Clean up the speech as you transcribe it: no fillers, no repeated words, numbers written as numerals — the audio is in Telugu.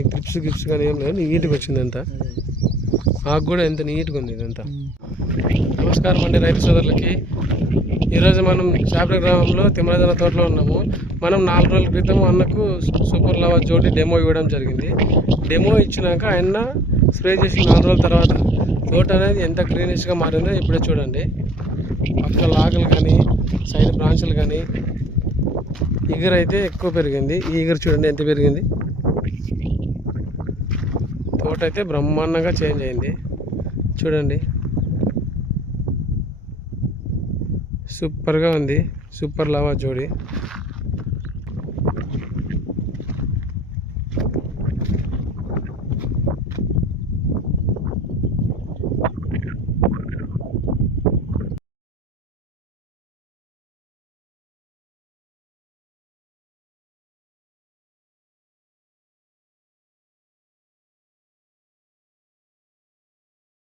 గ్రిప్స్ గిప్స్ కానీ ఏం లేదు, నీట్గా వచ్చింది అంతా. ఆకు కూడా ఎంత నీట్గా ఉంది ఇదంతా. నమస్కారం అండి రైతు సోదరులకి. ఈరోజు మనం చాపల గ్రామంలో తిమ్మరాజన తోటలో ఉన్నాము. మనం 4 రోజుల క్రితం అన్నకు సూపర్ లవా జోడి డెమో ఇవ్వడం జరిగింది. డెమో ఇచ్చినాక ఆయన స్ప్రే చేసిన 4 రోజుల తర్వాత తోట అనేది ఎంత గ్రీనిష్గా మారిందో ఇప్పుడే చూడండి. పక్క లాగలు కానీ సైడ్ బ్రాంచ్లు కానీ ఈగర్ అయితే ఎక్కువ పెరిగింది. ఈ ఈగర్ చూడండి ఎంత పెరిగింది. తోట అయితే బ్రహ్మాండంగా చేంజ్ అయింది చూడండి. సూపర్గా ఉంది సూపర్ లవా జోడి.